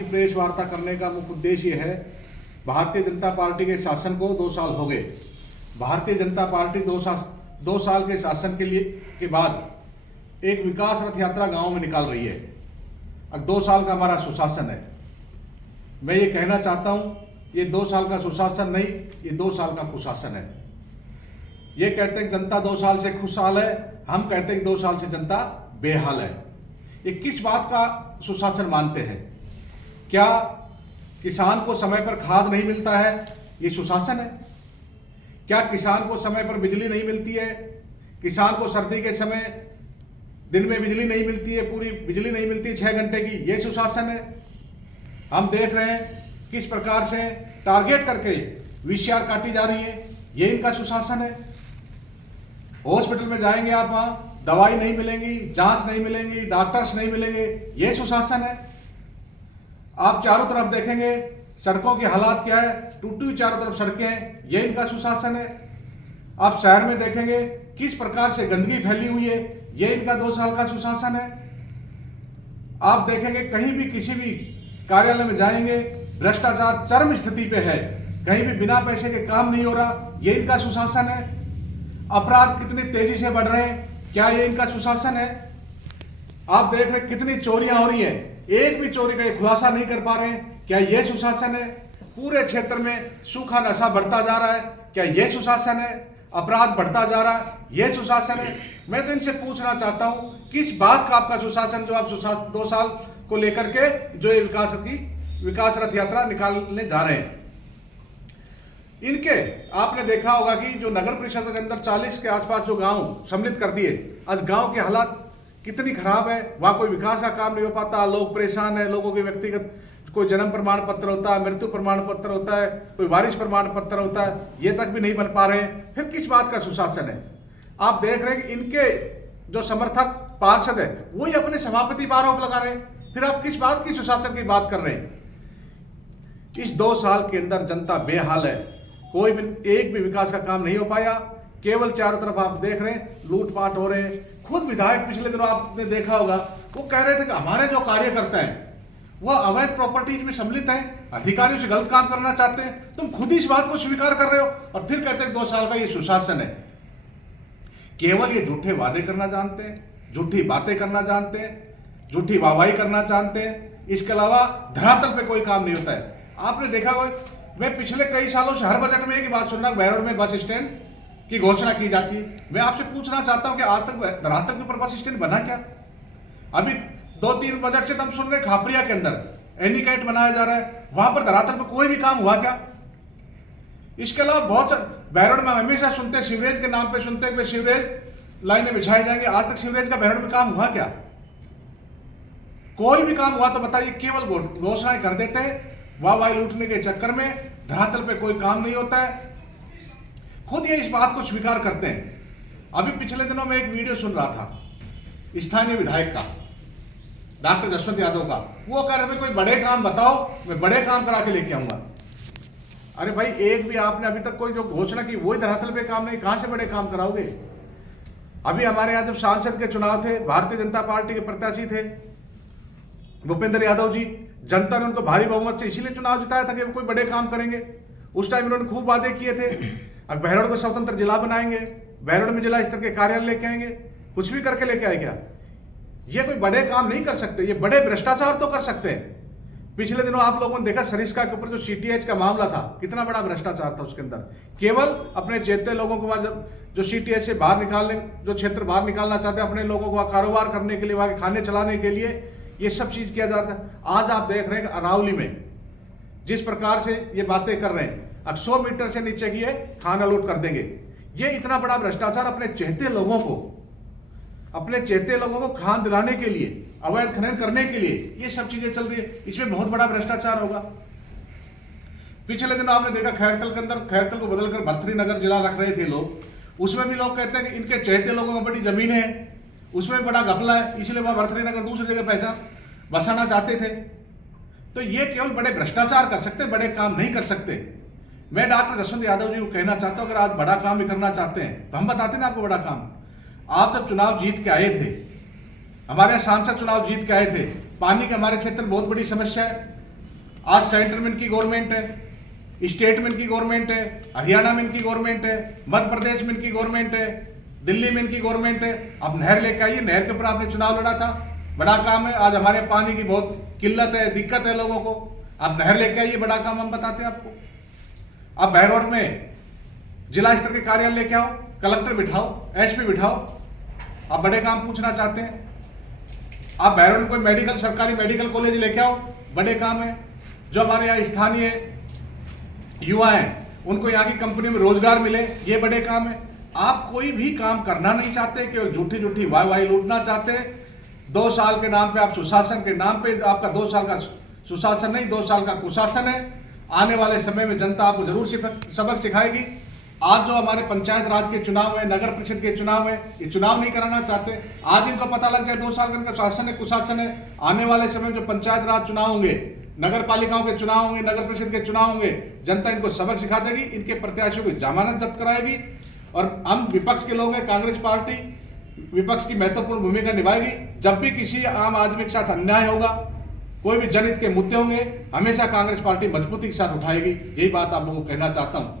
की प्रेस वार्ता करने का मुख्य उद्देश्य ये है, भारतीय जनता पार्टी के शासन को 2 साल हो गए। भारतीय जनता पार्टी 2 साल के शासन के बाद एक विकास रथ यात्रा गांव में निकाल रही है। अब 2 साल का हमारा सुशासन है। मैं ये कहना चाहता हूँ, ये 2 साल का सुशासन नहीं, ये 2 साल का कुशासन है। ये कहते हैं जनता 2 साल से खुशहाल है, हम कहते हैं कि 2 साल से जनता बेहाल है। ये किस बात का सुशासन मानते हैं? क्या किसान को समय पर खाद नहीं मिलता है, ये सुशासन है? क्या किसान को समय पर बिजली नहीं मिलती है? किसान को सर्दी के समय दिन में बिजली नहीं मिलती है, पूरी बिजली नहीं मिलती 6 घंटे की, ये सुशासन है? हम देख रहे हैं किस प्रकार से टारगेट करके वीसीआर काटी जा रही है, ये इनका सुशासन है। हॉस्पिटल में जाएंगे आप, वहां दवाई नहीं मिलेंगी, जांच नहीं मिलेंगी, डॉक्टर्स नहीं मिलेंगे, ये सुशासन है। आप चारों तरफ देखेंगे सड़कों की हालात क्या है, टूटी चारों तरफ सड़कें हैं, ये इनका सुशासन है। आप शहर में देखेंगे किस प्रकार से गंदगी फैली हुई है, ये इनका 2 साल का सुशासन है। आप देखेंगे कहीं भी किसी भी कार्यालय में जाएंगे, भ्रष्टाचार चरम स्थिति पे है, कहीं भी बिना पैसे के काम नहीं हो रहा, ये इनका सुशासन है। अपराध कितनी तेजी से बढ़ रहे हैं, क्या ये इनका सुशासन है? आप देख रहे कितनी चोरियां हो रही हैं, एक भी चोरी का खुलासा नहीं कर पा रहे हैं, क्या ये सुशासन है? पूरे क्षेत्र में सूखा नशा बढ़ता जा रहा है, क्या ये सुशासन है? अपराध बढ़ता जा रहा है, ये सुशासन है? मैं तो इनसे पूछना चाहता हूं, किस बात का आपका सुशासन जो आप 2 साल को लेकर के जो ये विकास रथ यात्रा निकालने जा रहे हैं? इनके आपने देखा होगा कि जो नगर परिषद के अंदर 40 के आसपास जो गांव सम्मिलित कर दिए, आज गांव के हालात कितनी खराब है, वहां कोई विकास का काम नहीं हो पाता, लोग परेशान है, लोगों के व्यक्तिगत कोई जन्म प्रमाण पत्र होता है, मृत्यु प्रमाण पत्र होता है, कोई वारिस प्रमाण पत्र होता है, ये तक भी नहीं बन पा रहे हैं। फिर किस बात का सुशासन है? आप देख रहे हैं कि इनके जो समर्थक पार्षद है वही अपने सभापति पर आरोप लगा रहे हैं, फिर आप किस बात की सुशासन की बात कर रहे हैं? इस 2 साल के अंदर जनता बेहाल है, कोई भी एक भी विकास का काम नहीं हो पाया, केवल चारों तरफ आप देख रहे हैं लूटपाट हो रहे हैं। खुद विधायक पिछले दिनों आपने देखा होगा, वो कह रहे थे कि हमारे जो कार्यकर्ता हैं वो अवैध प्रॉपर्टीज में सम्मिलित हैं, अधिकारियों से गलत काम करना चाहते हैं। तुम खुद इस बात को स्वीकार कर रहे हो और फिर कहते हैं 2 साल का ये सुशासन है। केवल ये झूठे वादे करना जानते हैं, झूठी बातें करना जानते हैं, झूठी वाहवाही करना जानते हैं, इसके अलावा धरातल पे कोई काम नहीं होता है। आपने देखा होगा, मैं पिछले कई सालों से हर बजट में एक ही बात सुन रहा हूं, बहरोड में बस स्टैंड की घोषणा की जाती है। मैं आपसे पूछना चाहता हूं कि आज तक धरातल के ऊपर बस स्टैंड बना क्या? अभी 2-3 बजट से हम सुन रहे खापरिया के अंदर एनीकैट बनाया जा रहा है, वहां पर धरातल पर कोई भी काम हुआ क्या? इसके अलावा बहुत सारे बहरोड में हमेशा सुनते हैं, सीवरेज के नाम पे सुनते हैं सीवरेज लाइनें बिछाई जाएंगे, आज तक सीवरेज का बहरोड में काम हुआ क्या? कोई भी काम हुआ तो बताइए? केवल घोषणाएं कर देते हैं, वाहवाही लूटने के चक्कर में धरातल पे कोई काम नहीं होता है। खुद ये इस बात को स्वीकार करते हैं। अभी पिछले दिनों में एक वीडियो सुन रहा था स्थानीय विधायक का, डॉक्टर जसवंत यादव का, वो कह रहे थे कोई बड़े काम बताओ, मैं बड़े काम करा के लेके आऊंगा। अरे भाई, एक भी आपने अभी तक कोई जो घोषणा की वही धरातल पे काम नहीं, कहां से बड़े काम कराओगे? अभी हमारे यहां जब सांसद के चुनाव थे, भारतीय जनता पार्टी के प्रत्याशी थे भूपेंद्र यादव जी, जनता ने उनको भारी बहुमत से इसीलिए चुनाव जिताया था कि वो कोई बड़े काम करेंगे। उस टाइम उन्होंने खूब वादे किए थे, अब बहरोड को स्वतंत्र जिला बनाएंगे, बहरोड में जिला स्तर के कार्यालय लेके आएंगे, कुछ भी करके लेके आए क्या? ये कोई बड़े काम नहीं कर सकते, ये बड़े भ्रष्टाचार तो कर सकते हैं। पिछले दिनों आप लोगों ने देखा सरिस्का के ऊपर जो सीटीएच का मामला था, कितना बड़ा भ्रष्टाचार था उसके अंदर। केवल अपने चेते लोगों को वहां जो सीटीएच से बाहर निकालने, जो क्षेत्र बाहर निकालना चाहते हैं, अपने लोगों को वहां कारोबार करने के लिए, वहां के खाने चलाने के लिए, ये सब चीज किया जाता है। आज आप देख रहे हैं अरावली में जिस प्रकार से ये बातें कर रहे हैं, अब 100 मीटर से नीचे की ये खाना लूट कर देंगे। ये इतना बड़ा भ्रष्टाचार अपने चहेते लोगों को खान दिलाने के लिए, अवैध खनन करने के लिए ये सब चीजें चल रही है। इसमें बहुत बड़ा भ्रष्टाचार होगा। पिछले दिन आपने देखा खैरतल के अंदर, खैरतल को बदलकर भर्तृनगर जिला रख रहे थे लोग, उसमें भी लोग कहते हैं कि इनके चहेते लोगों को बड़ी जमीनें हैं, उसमें बड़ा घपला है, इसलिए वह भर्तृनगर दूसरी जगह पहचान बसाना चाहते थे। तो ये केवल बड़े भ्रष्टाचार कर सकते, बड़े काम नहीं कर सकते। मैं डॉक्टर जसवंत यादव जी को कहना चाहता हूं, अगर आज बड़ा काम भी करना चाहते हैं तो हम बताते ना आपको बड़ा काम। आप जब चुनाव जीत के आए थे, हमारे सांसद चुनाव जीत के आए थे, पानी की हमारे क्षेत्र में बहुत बड़ी समस्या है, आज सेंटर में इनकी गवर्नमेंट है, स्टेट में इनकी गवर्नमेंट है, हरियाणा में इनकी गवर्नमेंट है, मध्य प्रदेश में इनकी गवर्नमेंट है, दिल्ली में इनकी गवर्नमेंट है। अब नहर लेके आइए, नहर के ऊपर आपने चुनाव लड़ा था, बड़ा काम है। आज हमारे पानी की बहुत किल्लत है, दिक्कत है लोगों को, आप नहर लेके आइए, बड़ा काम हम बताते हैं आपको। आप बहरोड में जिला स्तर के कार्यालय लेके आओ, कलेक्टर बिठाओ, एसपी बिठाओ, आप बड़े काम पूछना चाहते हैं। आप बहरोड में कोई मेडिकल, सरकारी मेडिकल कॉलेज लेके आओ, बड़े काम है। जो हमारे यहाँ स्थानीय युवा हैं उनको यहाँ की कंपनी में रोजगार मिले, ये बड़े काम है। आप कोई भी काम करना नहीं चाहते, केवल झूठी झूठी वाई लूटना चाहते हैं। 2 साल के नाम पे, आप सुशासन के नाम पे, आपका 2 साल का सुशासन नहीं, 2 साल का कुशासन है। आने वाले समय में जनता आपको जरूर सबक सिखाएगी। आज जो हमारे पंचायत राज के चुनाव है, नगर परिषद के चुनाव है, ये चुनाव नहीं कराना चाहते। आज इनको पता लग जाए 2 साल का इनका शासन है, कुशासन है। आने वाले समय में जो पंचायत राज चुनाव होंगे, नगर पालिकाओं के चुनाव होंगे, नगर परिषद के चुनाव होंगे, जनता इनको सबक सिखा देगी, इनके प्रत्याशियों की जमानत जब्त कराएगी। और हम विपक्ष के लोग हैं, कांग्रेस पार्टी विपक्ष की महत्वपूर्ण भूमिका निभाएगी। जब भी किसी आम आदमी के साथ अन्याय होगा, कोई भी जनहित के मुद्दे होंगे, हमेशा कांग्रेस पार्टी मजबूती के साथ उठाएगी। यही बात आप लोगों को कहना चाहता हूं।